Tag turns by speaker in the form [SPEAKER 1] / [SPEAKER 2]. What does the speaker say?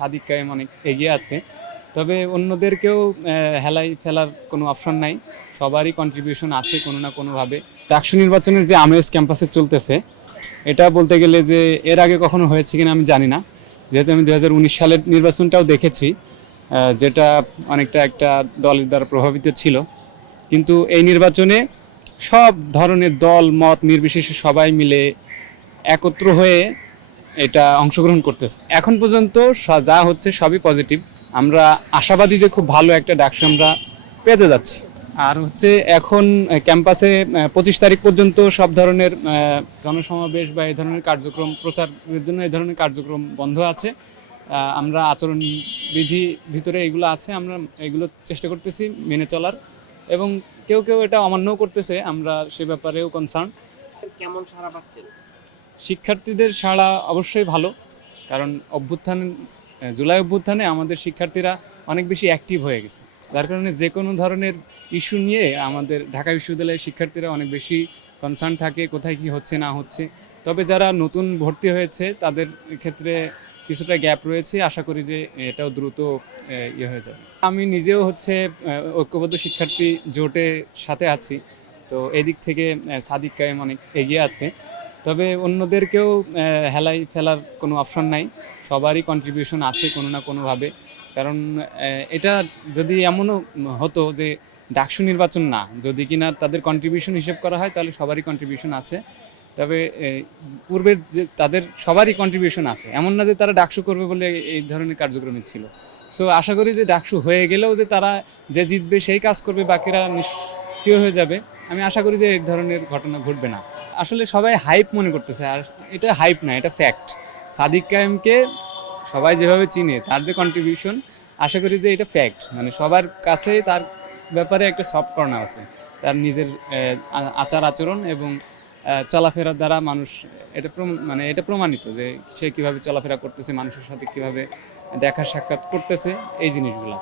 [SPEAKER 1] সাদিক কায়েম অনেক এগিয়ে আছে। তবে অন্যদেরকেও হেলাই ফেলার কোনো অপশন নাই। সবারই কন্ট্রিবিউশন আছে কোনো না কোনোভাবে। ডাকসু নির্বাচনের যে আমেজ ক্যাম্পাসে চলতেছে, এটা বলতে গেলে যে এর আগে কখনো হয়েছে কিনা আমি জানি না। যেহেতু আমি দু হাজার উনিশ সালের নির্বাচনটাও দেখেছি যেটা অনেকটা একটা দলের দ্বারা প্রভাবিত ছিল। কিন্তু এই নির্বাচনে সব ধরনের দল, মত, নির্বিশেষে সবাই মিলে একত্র হয়ে এটা অংশগ্রহণ করতেছে। এখন পর্যন্ত যা হচ্ছে সবই পজিটিভ আমরা আশাবাদী যে খুব ভালো একটা ডাকসু আমরা পেতে যাচ্ছি। আর হচ্ছে এখন ক্যাম্পাসে পঁচিশ তারিখ পর্যন্ত সব ধরনের জনসমাবেশ বা এই ধরনের কার্যক্রম, প্রচারের জন্য এই ধরনের কার্যক্রম বন্ধ আছে। আমরা আচরণ বিধি ভিতরে এগুলো আছে, আমরা এগুলো চেষ্টা করতেছি মেনে চলার। এবং কেউ কেউ এটা অমান্যও করতেছে, আমরা সে ব্যাপারেও কনসার্ন
[SPEAKER 2] কেমন সারা পাচ্ছেন?
[SPEAKER 1] শিক্ষার্থীদের সাড়া অবশ্যই ভালো, কারণ অভ্যুত্থান, জুলাই অভ্যুত্থানে আমাদের শিক্ষার্থীরা অনেক বেশি অ্যাক্টিভ হয়ে গেছে। যার কারণে যে কোনো ধরনের ইস্যু নিয়ে আমাদের ঢাকা বিশ্ববিদ্যালয়ের শিক্ষার্থীরা অনেক বেশি কনসার্ন থাকে, কোথায় কি হচ্ছে, না হচ্ছে। তবে যারা নতুন ভর্তি হয়েছে, তাদের ক্ষেত্রে কিছুটা গ্যাপ রয়েছে। আশা করি যে এটাও দ্রুত ইয়ে হয়ে যাবে। আমি নিজেও হচ্ছে ঐক্যবদ্ধ শিক্ষার্থী জোটের সাথে আছি। তো এদিক থেকে সাদিক কায়েম অনেক এগিয়ে আছে। তবে অন্যদেরকেও হেলাই ফেলার কোনো অপশন নাই। সবারই কন্ট্রিবিউশন আছে কোনো না কোনোভাবে কারণ এটা যদি এমনও হতো যে ডাকসু নির্বাচন না, যদি কিনা তাদের কন্ট্রিবিউশন হিসেব করা হয়, তাহলে সবারই কন্ট্রিবিউশন আছে। তবে পূর্বের যে তাদের সবারই কন্ট্রিবিউশন আছে। এমন না যে তারা ডাকসু করবে বলে এই ধরনের কার্যক্রমে ছিল। সো আশা করি যে ডাকসু হয়ে গেলেও যে তারা যে জিতবে, সেই কাজ করবে, বাকিরা নিষ্ক্রিয় হয়ে যাবে। আমি আশা করি যে এই ধরনের ঘটনা ঘটবে না। আসলে সবাই হাইপ মনে করতেছে, আর এটা হাইপ না, এটা ফ্যাক্ট সাদিক কায়েমকে সবাই যেভাবে চিনে, তার যে কন্ট্রিবিউশন আশা করি যে এটা ফ্যাক্ট মানে সবার কাছেই তার ব্যাপারে একটা সফট কর্নার আছে। তার নিজের আচার আচরণ এবং চলাফেরার দ্বারা মানুষ এটা মানে এটা প্রমাণিত যে সে কীভাবে চলাফেরা করতেছে, মানুষের সাথে কীভাবে দেখা সাক্ষাৎ করতেছে, এই জিনিসগুলো।